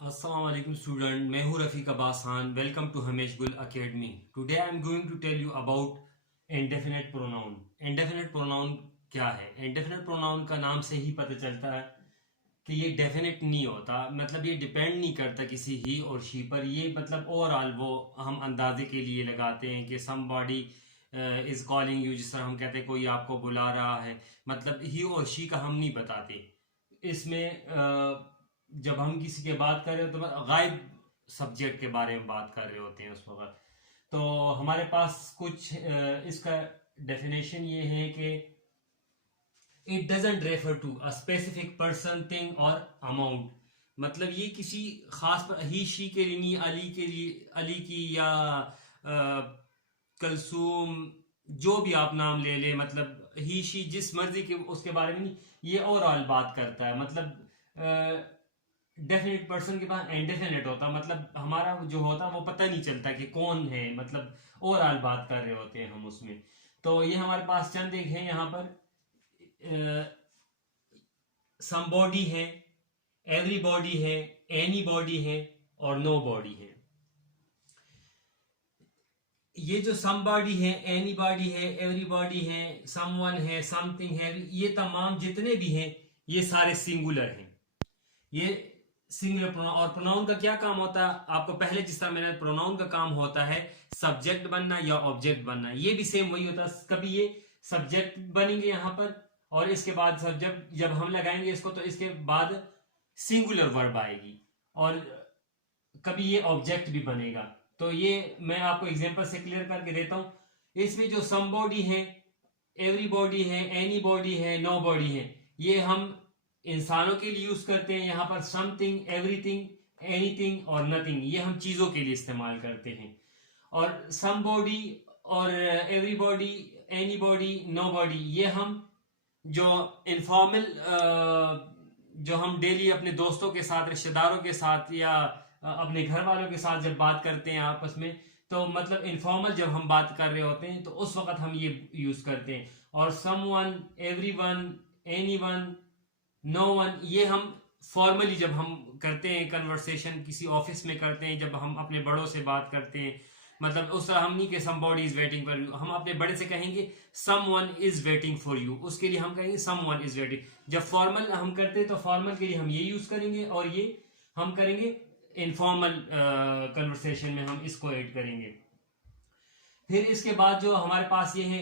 Assalamu alaikum student, मैं हूँ Rafiq Abbas Khan. Welcome to Hamesh Gul academy. Today I am going to tell you about indefinite pronoun. Indefinite pronoun क्या है? Indefinite pronoun का नाम से ही पता चलता है कि ये डेफिनेट नहीं होता, मतलब ये डिपेंड नहीं करता किसी ही और शी पर. ये मतलब ओवरऑल वो हम अंदाजे के लिए लगाते हैं कि समबॉडी इज कॉलिंग यू, जिस तरह हम कहते हैं कोई आपको बुला रहा है, मतलब ही और शी का हम नहीं बताते. इसमें जब हम किसी के बात कर रहे हो तो गायब सब्जेक्ट के बारे में बात कर रहे होते हैं उस वक्त. तो हमारे पास कुछ इसका डेफिनेशन ये है कि it doesn't refer to a specific person thing और अमाउंट. मतलब ये किसी खास पर ही शी के लिए नहीं, अली के लिए, अली की या कलसूम, जो भी आप नाम ले ले, मतलब ही शी जिस मर्जी के उसके बारे में नहीं. ये ओवरऑल बात करता है. मतलब डेफिनेट पर्सन के पास इंडेफिनेट होता, मतलब हमारा जो होता वो पता नहीं चलता कि कौन है, मतलब ओवरऑल बात कर रहे होते हैं हम उसमें. तो ये हमारे पास चंद एक है यहाँ पर. समबॉडी है, एवरीबॉडी है, एनी बॉडी है और नो बॉडी है. ये जो समबॉडी है, एनी बॉडी है, एवरीबॉडी है, समवन है, समथिंग है, ये तमाम जितने भी हैं ये सारे सिंगुलर हैं. ये सिंगुलर प्रोनाउन. और प्रोनाउन का क्या काम होता है आपको पहले जिस तरह मैंने, प्रोनाउन का काम होता है सब्जेक्ट बनना या ऑब्जेक्ट बनना. ये भी सेम वही होता है. कभी ये सब्जेक्ट बनेंगे यहां पर और इसके बाद सब्जेक्ट जब हम लगाएंगे इसको तो इसके बाद सिंगुलर वर्ब आएगी, और कभी ये ऑब्जेक्ट भी बनेगा. तो ये मैं आपको एग्जांपल से क्लियर करके देता हूं. इसमें जो समबॉडी है, एवरीबॉडी है, एनी बॉडी है, नो बॉडी है, ये हम इंसानों के लिए यूज करते हैं. यहां पर समथिंग, एवरीथिंग, एनीथिंग और नथिंग ये हम चीजों के लिए इस्तेमाल करते हैं. और समबॉडी और एवरीबॉडी, एनीबॉडी, नोबॉडी ये हम जो इनफॉर्मल, जो हम डेली अपने दोस्तों के साथ, रिश्तेदारों के साथ या अपने घर वालों के साथ जब बात करते हैं आपस में, तो मतलब इनफॉर्मल जब हम बात कर रहे होते हैं तो उस वक्त हम ये यूज करते हैं. और someone, everyone, anyone, no one ये हम फॉर्मली जब हम करते हैं कन्वर्सेशन, किसी ऑफिस में करते हैं, जब हम अपने बड़ों से बात करते हैं, मतलब उस तरह हम नहीं कि somebody is waiting for you. हम अपने बड़े से कहेंगे someone is waiting for you, उसके लिए हम कहेंगे समवन इज वेटिंग. जब फॉर्मल हम करते हैं तो फॉर्मल के लिए हम ये यूज करेंगे, और ये हम करेंगे इनफॉर्मल कन्वर्सेशन में हम इसको ऐड करेंगे. फिर इसके बाद जो हमारे पास ये है,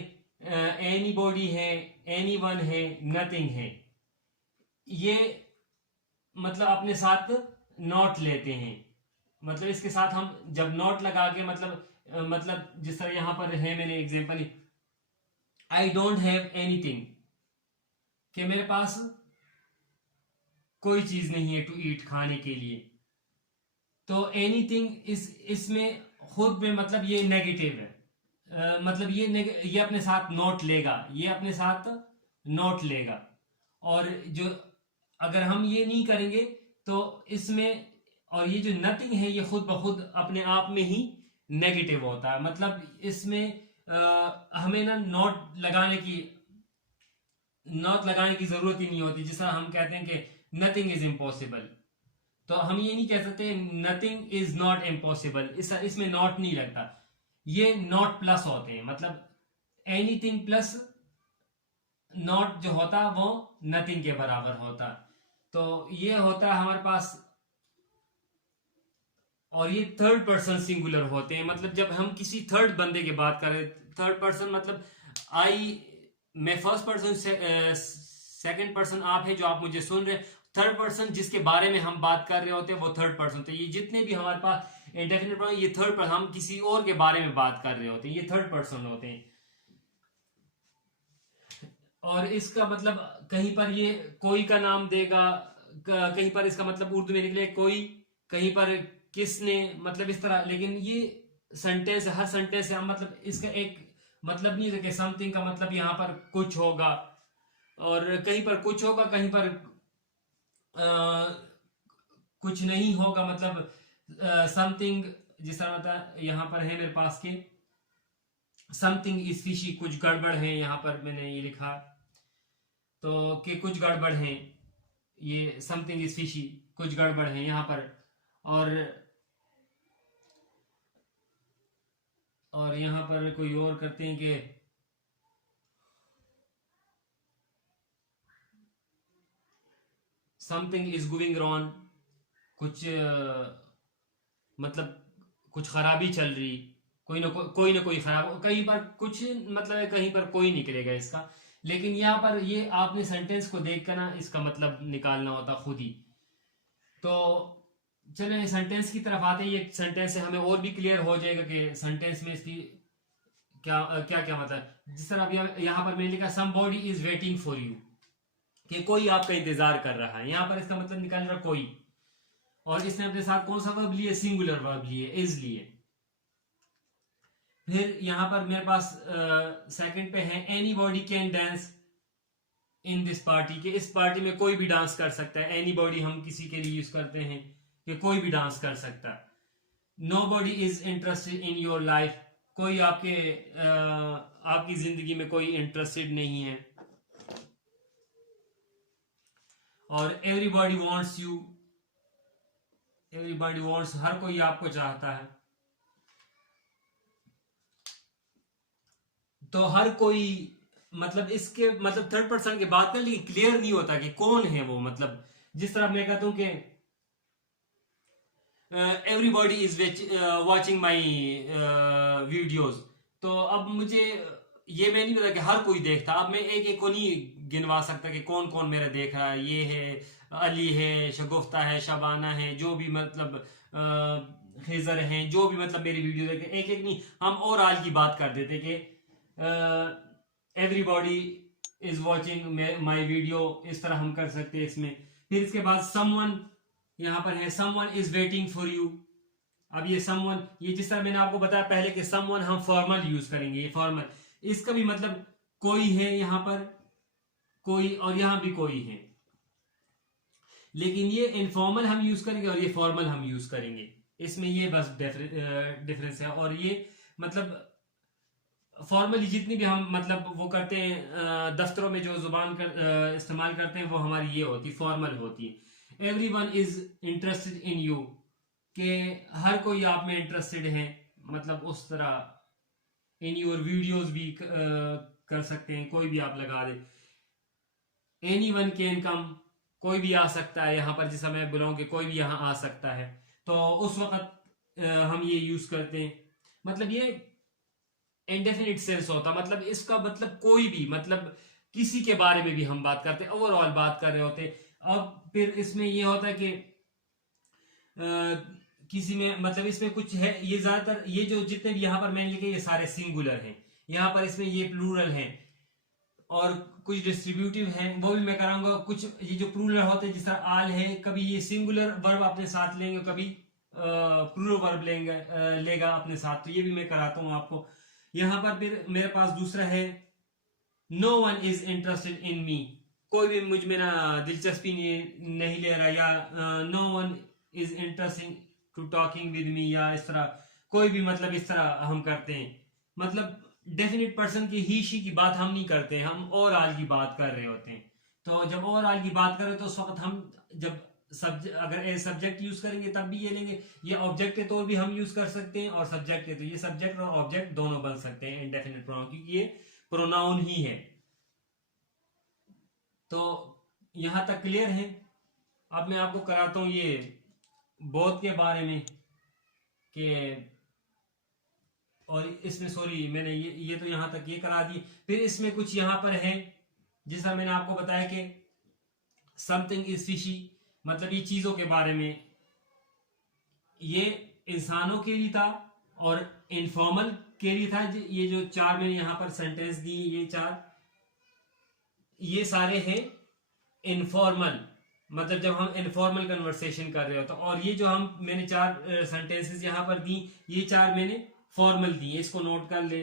एनी बॉडी है, एनी वन है, नथिंग है. ये मतलब अपने साथ नॉट लेते हैं. मतलब इसके साथ हम जब नॉट लगा के, मतलब जिस तरह यहां पर है, मैंने example, I don't have anything, कि मेरे पास कोई चीज नहीं है टू ईट, खाने के लिए. तो एनीथिंग इसमें खुद में मतलब ये नेगेटिव है. मतलब ये अपने साथ नोट लेगा, ये अपने साथ नोट लेगा. और जो अगर हम ये नहीं करेंगे तो इसमें, और ये जो नथिंग है ये खुद ब खुद अपने आप में ही नेगेटिव होता है. मतलब इसमें हमें ना नॉट लगाने की जरूरत ही नहीं होती. जिस तरह हम कहते हैं कि नथिंग इज इम्पॉसिबल, तो हम ये नहीं कह सकते नथिंग इज नॉट इम्पॉसिबल, इसमें नॉट नहीं लगता. ये नॉट प्लस होते हैं, मतलब एनीथिंग प्लस नॉट जो होता है वो नथिंग के बराबर होता. तो ये होता है हमारे पास. और ये थर्ड पर्सन सिंगुलर होते हैं. मतलब जब हम किसी थर्ड बंदे की बात करें, थर्ड पर्सन मतलब मैं फर्स्ट पर्सन, सेकंड पर्सन आप है जो आप मुझे सुन रहे. थर्ड पर्सन जिसके बारे में हम बात कर रहे होते हैं वो थर्ड पर्सन. तो ये जितने भी हमारे पास इंडेफिनिट प्रोनाउन, ये थर्ड पर्सन, हम किसी और के बारे में बात कर रहे होते हैं, ये थर्ड पर्सन होते हैं. और इसका मतलब कहीं पर ये कोई का नाम देगा, कहीं पर इसका मतलब उर्दू में निकले कोई, कहीं पर किसने, मतलब इस तरह. लेकिन ये सेंटेंस, हर सेंटेंस से हम मतलब इसका एक मतलब नहीं है कि समथिंग का मतलब यहां पर कुछ होगा, और कहीं पर कुछ होगा, कहीं पर कुछ नहीं होगा. मतलब समथिंग जिस तरह मतलब यहां पर है मेरे पास के समथिंग इज फिशी, कुछ गड़बड़ है, यहां पर मैंने ये लिखा तो कि कुछ गड़बड़ है, ये समथिंग इज फिशी, कुछ गड़बड़ है यहाँ पर. और यहां पर कोई और करते हैं कि समथिंग इज गोइंग रॉन्ग, कुछ मतलब कुछ खराबी चल रही, कोई ना कोई खराब, कहीं पर कुछ मतलब है, कहीं पर कोई निकलेगा इसका। लेकिन यहाँ पर ये आपने सेंटेंस को देखकर ना इसका मतलब निकालना होता खुद ही। तो चलें सेंटेंस की तरफ आते हैं। ये सेंटेंस से हमें और भी क्लियर हो जाएगा कि सेंटेंस में इसकी क्या क्या क्या मतलब। जिस तरह अब यहाँ पर मैंने लिखा somebody is waiting for you, कि कोई आपका इंतजार कर रहा है। यहाँ पर इसका मतलब निकाल रहा कोई, और इसने अपने साथ कौन सा वर्ब लिए, सिंगुलर वर्ब लिए, इज लिए। फिर यहां पर मेरे पास सेकंड पे है anybody can dance in this party, कि इस पार्टी में कोई भी डांस कर सकता है। एनीबॉडी हम किसी के लिए यूज करते हैं कि कोई भी डांस कर सकता है। Nobody is interested in your life, कोई आपकी जिंदगी में कोई इंटरेस्टेड नहीं है। और everybody wants you, everybody wants, हर कोई आपको चाहता है। तो हर कोई मतलब इसके मतलब थर्ड पर्सन की बात कर, लेकिन क्लियर नहीं होता कि कौन है वो। मतलब जिस तरह मैं कहता हूं कि everybody is watching my videos, तो अब मुझे ये मैं नहीं पता कि हर कोई देखता। अब मैं एक एक को नहीं गिनवा सकता कि कौन कौन मेरा देख रहा है। ये है अली है, शगुफ्ता है, शबाना है, जो भी मतलब खिजर हैं, जो भी मतलब मेरी वीडियो देखे, एक एक नहीं, हम ओवरऑल की बात कर देते कि everybody is watching my video, इस तरह हम कर सकते हैं इसमें। फिर इसके बाद समवन, यहां पर है someone is waiting for you. अब ये समवन, ये जिस तरह मैंने आपको बताया पहले कि समवन हम फॉर्मल यूज करेंगे, ये फॉर्मल, इसका भी मतलब कोई है यहां पर, कोई, और यहां भी कोई है। लेकिन ये इनफॉर्मल हम यूज करेंगे और ये फॉर्मल हम यूज करेंगे, इसमें ये बस डिफरेंस है। और ये मतलब फॉर्मली जितनी भी हम मतलब वो करते हैं, दफ्तरों में जो जुबान इस्तेमाल करते हैं, वो हमारी ये होती, फॉर्मल होती है। Everyone is interested in you, के हर कोई आप में इंटरेस्टेड है, मतलब उस तरह। इन योर वीडियोज भी कर सकते हैं, कोई भी आप लगा दे। एनीवन कैन कम, कोई भी आ सकता है यहाँ पर, जिस मैं बुलाऊं कि कोई भी यहाँ आ सकता है, तो उस वक्त हम ये यूज करते हैं। मतलब ये इंडेफिनिट सेंस होता, मतलब इसका मतलब कोई भी, मतलब किसी के बारे में भी हम बात करते हैं, ओवरऑल बात कर रहे होते हैं। अब फिर इसमें ये होता है कि किसी में मतलब इसमें कुछ है, ये ज्यादातर ये जो जितने भी यहाँ पर मैंने लिखे ये सारे सिंगुलर हैं, यहाँ पर इसमें ये प्लूरल हैं, और कुछ डिस्ट्रीब्यूटिव हैं, वो भी मैं कराऊंगा। कुछ ये जो प्लूरल होते हैं, जिस तरह आल है, कभी ये सिंगुलर वर्ब अपने साथ लेंगे, कभी प्लूरल वर्ब लेगा अपने साथ, तो ये भी मैं कराता हूँ आपको। यहां पर फिर मेरे पास दूसरा है no one is interested in me, कोई भी मुझ में ना दिलचस्पी नहीं ले रहा, या no one is interesting to talking with me, या इस तरह कोई भी, मतलब इस तरह हम करते हैं। मतलब डेफिनेट पर्सन की ही शी की बात हम नहीं करते हैं, हम ओवरऑल की बात कर रहे होते हैं। तो जब ओवरऑल की बात करें तो उस वक्त हम जब अगर एज सब्जेक्ट यूज करेंगे तब भी ये लेंगे, ये ऑब्जेक्ट के तौर भी हम यूज कर सकते हैं, और सब्जेक्ट के तो ये सब्जेक्ट और ऑब्जेक्ट दोनों बन सकते हैं इंडेफिनिट प्रोनाउन, क्योंकि ये प्रोनाउन ही है। तो यहां तक क्लियर है। अब मैं आपको कराता हूं ये बोध के बारे में कि, और इसमें सॉरी मैंने ये तो यहां तक ये करा दी। फिर इसमें कुछ यहां पर है, जिस मैंने आपको बताया कि समथिंग इज फिशी, मतलब ये चीजों के बारे में, ये इंसानों के लिए था और इनफॉर्मल के लिए था। ये जो चार मैंने यहां पर सेंटेंस दी, ये चार, ये सारे हैं इनफॉर्मल, मतलब जब हम इनफॉर्मल कन्वर्सेशन कर रहे हो तो। और ये जो मैंने चार सेंटेंसेस यहां पर दी, ये चार मैंने फॉर्मल दी, इसको नोट कर ले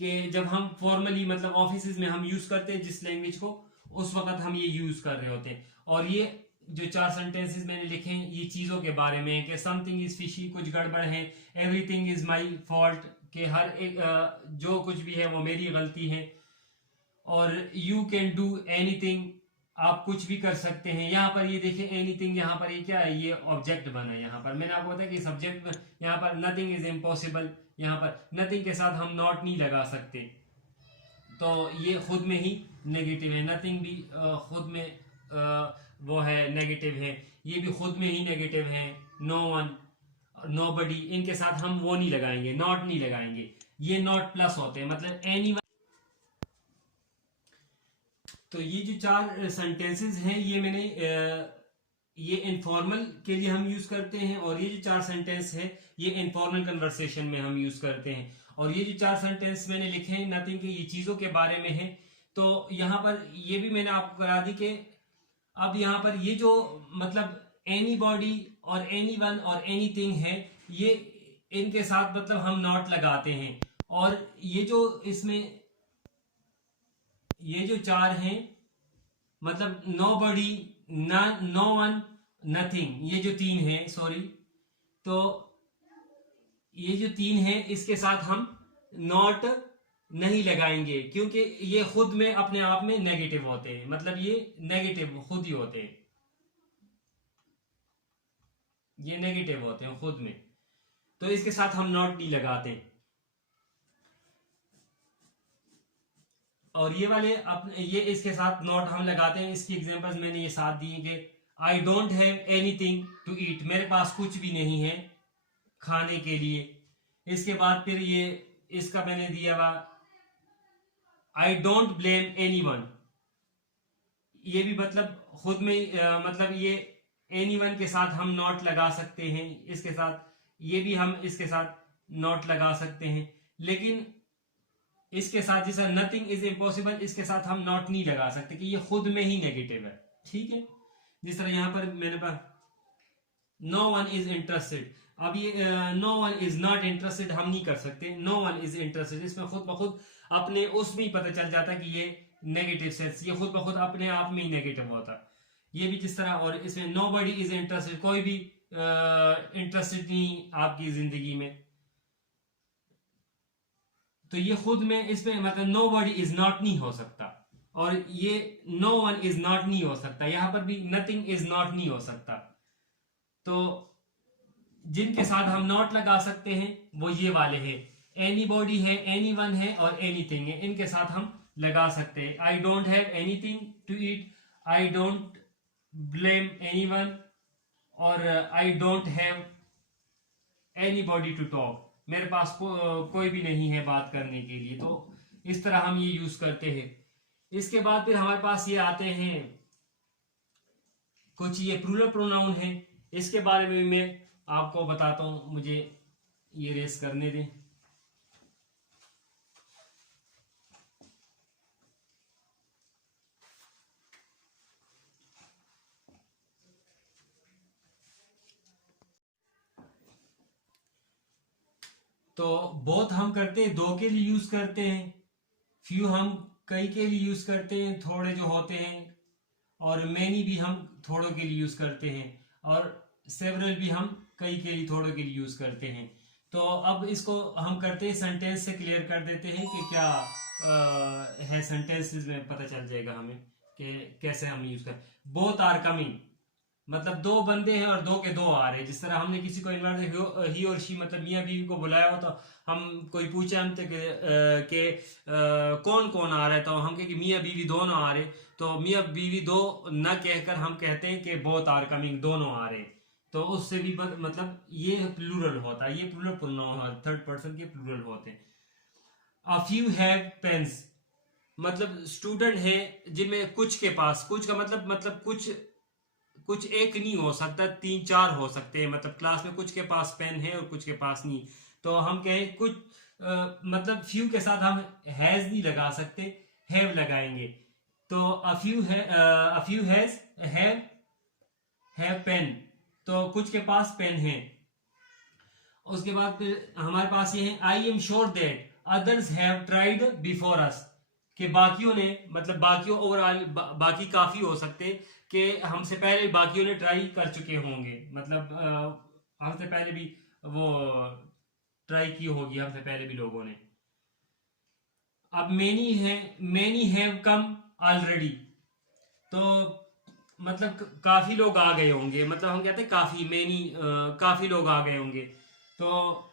कि जब हम फॉर्मली मतलब ऑफिस में हम यूज करते हैं जिस लैंग्वेज को, उस वक्त हम ये यूज कर रहे होते हैं। और ये जो चार सेंटेंसेस मैंने लिखे हैं ये चीजों के बारे में है कि समथिंग इज फिशी, कुछ गड़बड़ है, एवरीथिंग इज माई फॉल्ट, कि हर एक जो कुछ भी है वो मेरी गलती है, और यू कैन डू एनीथिंग, आप कुछ भी कर सकते हैं। यहाँ पर ये देखिए एनीथिंग, यहाँ पर ये क्या है, ये ऑब्जेक्ट बना है। यहाँ पर मैंने आपको बताया कि सब्जेक्ट, यहाँ पर नथिंग इज इम्पॉसिबल, यहाँ पर नथिंग के साथ हम नॉट नहीं लगा सकते, तो ये खुद में ही नेगेटिव है। नथिंग भी खुद में वो है, नेगेटिव है। ये भी खुद में ही नेगेटिव है। नो वन, नो बडी, इनके साथ हम वो नहीं लगाएंगे, नॉट नहीं लगाएंगे। ये नॉट प्लस होते हैं, मतलब एनी। तो ये जो चार सेंटेंसेस हैं ये मैंने ये इनफॉर्मल के लिए हम यूज करते हैं, और ये जो चार सेंटेंस है ये इनफॉर्मल कन्वर्सेशन में हम यूज करते हैं। और ये जो चार सेंटेंस मैंने लिखे हैं नथिंग के, ये चीजों के बारे में है। तो यहाँ पर ये भी मैंने आपको करा दी कि अब यहाँ पर ये जो मतलब एनी बॉडी और एनी वन और एनीथिंग है, ये इनके साथ मतलब हम नॉट लगाते हैं। और ये जो इसमें ये जो चार हैं, मतलब नो बडी, नो वन, नथिंग, ये जो तीन है, सॉरी, तो ये जो तीन है इसके साथ हम नॉट नहीं लगाएंगे, क्योंकि ये खुद में अपने आप में नेगेटिव होते हैं, मतलब ये नेगेटिव खुद ही होते हैं, ये नेगेटिव होते हैं खुद में, तो इसके साथ हम नॉट नहीं लगाते। और ये वाले अपने ये इसके साथ नॉट हम लगाते हैं। इसकी एग्जांपल्स मैंने ये साथ दिए कि I don't have anything to eat, मेरे पास कुछ भी नहीं है खाने के लिए। इसके बाद फिर ये इसका मैंने दिया हुआ आई डोंट ब्लेम एनीवन, ये भी मतलब खुद में मतलब ये एनीवन के साथ हम नॉट लगा सकते हैं, इसके साथ ये भी हम इसके साथ नॉट लगा सकते हैं। लेकिन इसके साथ जैसा नथिंग इज इम्पॉसिबल, इसके साथ हम नॉट नहीं लगा सकते कि ये खुद में ही नेगेटिव है, ठीक है। जिस तरह यहां पर मैंने पास नो वन इज इंटरेस्टेड, अब ये no one is not interested हम नहीं कर सकते, नो वन इज इंटरेस्टेड, इसमें खुद ब खुद अपने उसमें ही पता चल जाता है कि ये नेगेटिव सेंस, ये खुद ब खुद अपने आप में ही नेगेटिव होता। ये भी जिस तरह, और इसमें नो बडी इज इंटरेस्टेड, कोई भी इंटरेस्टेड नहीं आपकी जिंदगी में, तो ये खुद में इसमें मतलब नो बडी इज नॉट नहीं हो सकता, और ये नो वन इज नॉट नहीं हो सकता, यहां पर भी नथिंग इज नॉट नहीं हो सकता। तो जिनके साथ हम नॉट लगा सकते हैं वो ये वाले हैं, एनी बॉडी है, एनी वन है और एनीथिंग है, इनके साथ हम लगा सकते हैं। I don't have anything to eat, I don't blame anyone, और I don't have anybody to talk, मेरे पास कोई भी नहीं है बात करने के लिए। तो इस तरह हम ये यूज करते हैं। इसके बाद फिर हमारे पास ये आते हैं कुछ ये प्लूरल प्रोनाउन है, इसके बारे में भी मैं आपको बताता हूं, मुझे ये रेस करने दें। तो बोथ हम करते हैं, दो के लिए यूज करते हैं, फ्यू हम कई के लिए यूज करते हैं, थोड़े जो होते हैं, और मैनी भी हम थोड़ों के लिए यूज करते हैं, और सेवरल भी हम कई के लिए थोड़ों के लिए यूज करते हैं। तो अब इसको हम करते हैं सेंटेंस से क्लियर कर देते हैं कि क्या है, सेंटेंसेस में पता चल जाएगा हमें कि कैसे हम यूज कर। बोथ आर कमिंग, मतलब दो बंदे हैं और दो के दो आ रहे हैं। जिस तरह हमने किसी को इन्वाइट, ही और शी मतलब मियाँ बीवी को बुलाया हो, तो हम कोई पूछे हमसे कि कौन कौन आ रहा है, तो हम कहे कि मियाँ बीवी दोनों आ रहे, तो मियाँ बीवी दो न कहकर हम कहते हैं कि बोथ आर कमिंग, दोनों आ रहे। तो उससे भी मतलब ये प्लूरल होता है, ये प्लूरल प्रोनाउन होता है, थर्ड पर्सन के प्लूरल होते हैं। अ फ्यू हैव पेन्स, मतलब स्टूडेंट है जिनमें कुछ के पास, कुछ का मतलब कुछ एक नहीं हो सकता, तीन चार हो सकते हैं, मतलब क्लास में कुछ के पास पेन है और कुछ के पास नहीं। तो हम कहें कुछ मतलब फ्यू के साथ हम हैज नहीं लगा सकते, हैव लगाएंगे। तो a few has have pen, तो कुछ के पास पेन है। उसके बाद फिर हमारे पास ये है I am sure that others have tried before us, कि बाकियों ने, मतलब बाकियों ओवरऑल बाकी काफी हो सकते कि हमसे पहले बाकियों ने ट्राई कर चुके होंगे, मतलब हमसे पहले भी वो ट्राई की होगी, हमसे पहले भी लोगों ने। अब मेनी है, मेनी हैव कम ऑलरेडी, तो मतलब काफी लोग आ गए होंगे, मतलब हम कहते हैं काफी मेनी, काफी लोग आ गए होंगे। तो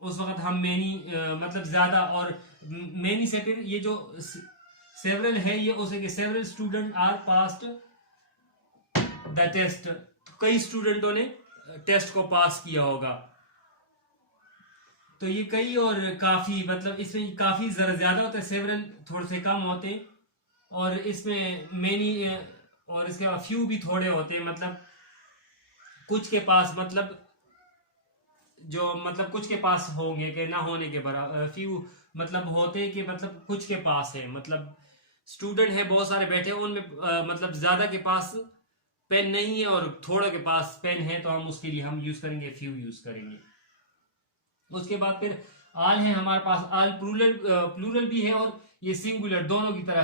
उस वक्त हम मेनी मतलब ज्यादा, और मेनी से फिर ये जो सेवरल है ये उसे several student are passed the test, तो कई स्टूडेंटों ने टेस्ट को पास किया होगा। तो ये कई और काफी, मतलब इसमें काफी जरा ज्यादा होता है, सेवरल थोड़े से कम होते हैं, और इसमें मेनी और इसके बाद फ्यू भी थोड़े होते हैं, मतलब कुछ के पास, मतलब जो मतलब कुछ के पास होंगे कि ना होने के बराबर, फ्यू मतलब होते कि मतलब कुछ के पास है, मतलब स्टूडेंट है बहुत सारे बैठे हैं उनमें मतलब ज्यादा के पास पेन नहीं है और थोड़ा के पास पेन है, तो हम उसके लिए हम यूज करेंगे फ्यू यूज करेंगे। उसके बाद फिर आल है हमारे पास, आल प्लूरल भी है और ये सिंगुलर दोनों की तरह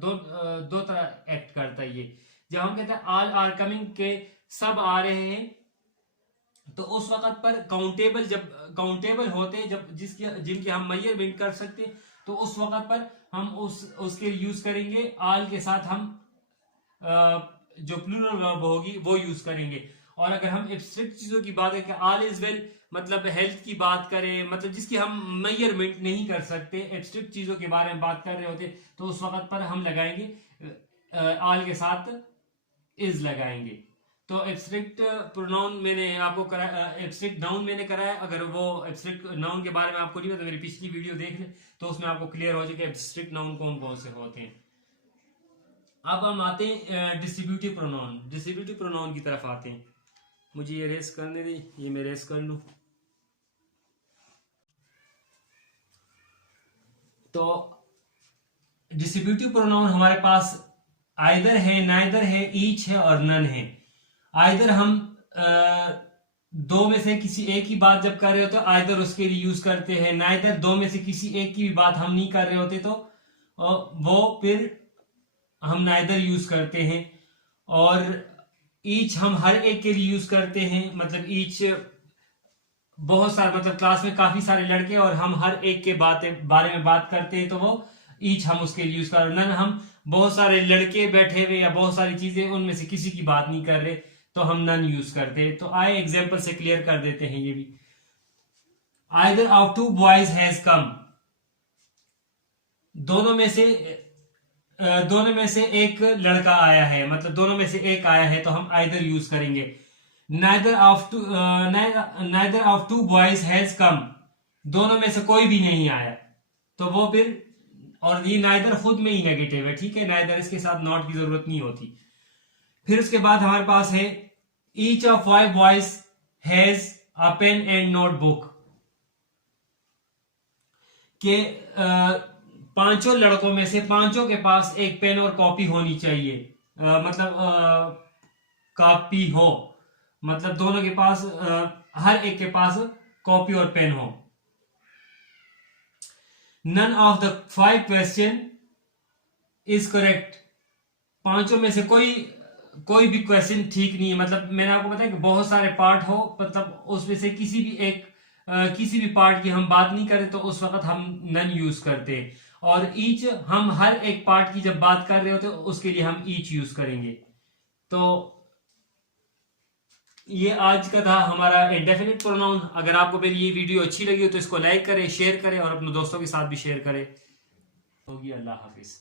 दो तरह एक्ट करता है ये। जब हम कहते हैं आल आर कमिंग के सब आ रहे हैं, तो उस वक्त पर काउंटेबल, जब काउंटेबल होते हैं, जब जिनके हम मेजरमेंट कर सकते हैं, तो उस वक्त पर हम उसके यूज करेंगे आल के साथ, हम जो प्लूरल वर्ब होगी वो यूज करेंगे। और अगर हम एब्स्ट्रैक्ट चीजों की बात करें, ऑल इज वेल मतलब हेल्थ की बात करें, मतलब जिसकी हम मेजरमेंट नहीं कर सकते, एब्स्ट्रैक्ट चीजों के बारे में बात कर रहे होते, तो उस वक्त पर हम लगाएंगे ऑल के साथ इज लगाएंगे। तो एब्स्ट्रैक्ट प्रोनाउन मैंने आपको कराया, एब्स्ट्रैक्ट नाउन मैंने कराया। अगर वो एब्स्ट्रैक्ट नाउन के बारे में आपको नहीं पता तो मेरी पिछली वीडियो देख ले, तो उसमें आपको क्लियर हो जाए कि एब्स्ट्रैक्ट नाउन कौन कौन से होते हैं। अब हम आते हैं डिस्ट्रीब्यूटिव प्रोनाउन, डिस्ट्रीब्यूटिव प्रोनाउन की तरफ आते हैं। मुझे ये रेस करने दें, ये मैं रेस कर लूं। तो डिस्ट्रीब्यूटिव प्रोनाउन हमारे पास आइदर है, नाइदर है, ईच है और नन है। आइदर हम दो में से किसी एक की बात जब कर रहे होते तो आइदर उसके लिए यूज करते हैं, नाइदर दो में से किसी एक की भी बात हम नहीं कर रहे होते तो वो फिर हम नाइदर यूज करते हैं। और ईच हम हर एक के लिए यूज करते हैं, मतलब ईच बहुत सारे, मतलब क्लास में काफी सारे लड़के और हम हर एक के बारे में बात करते हैं, तो वो ईच हम उसके लिए यूज कर रहे। नन हम बहुत सारे लड़के बैठे हुए या बहुत सारी चीजें उनमें से किसी की बात नहीं कर रहे, तो हम नन यूज करते हैं। तो आए एग्जाम्पल से क्लियर कर देते हैं ये भी। Either of two boys has come, दोनों में से एक लड़का आया है, मतलब दोनों में से एक आया है, तो हम आइदर यूज करेंगे। Neither of two boys has come, दोनों में से कोई भी नहीं आया, तो वो फिर, और ये नाइदर खुद में ही नेगेटिव है, ठीक है, नाइदर इसके साथ नॉट की जरूरत नहीं होती। फिर उसके बाद हमारे पास है each of 5 boys has a pen and notebook, के पांचों लड़कों में से पांचों के पास एक पेन और कॉपी होनी चाहिए, मतलब कॉपी हो, मतलब दोनों के पास हर एक के पास कॉपी और पेन हो। None of the 5 question is correct, पांचों में से कोई भी क्वेश्चन ठीक नहीं है, मतलब मैंने आपको बताया कि बहुत सारे पार्ट हो, मतलब उसमें से किसी भी पार्ट की हम बात नहीं करें, तो उस वक्त हम नन यूज करते हैं। और ईच हम हर एक पार्ट की जब बात कर रहे होते हैं उसके लिए हम ईच यूज करेंगे। तो ये आज का था हमारा इंडेफिनिट प्रोनाउन। अगर आपको मेरी ये वीडियो अच्छी लगी हो तो इसको लाइक करें, शेयर करें और अपने दोस्तों के साथ भी शेयर करें। होगी। अल्लाह हाफिज।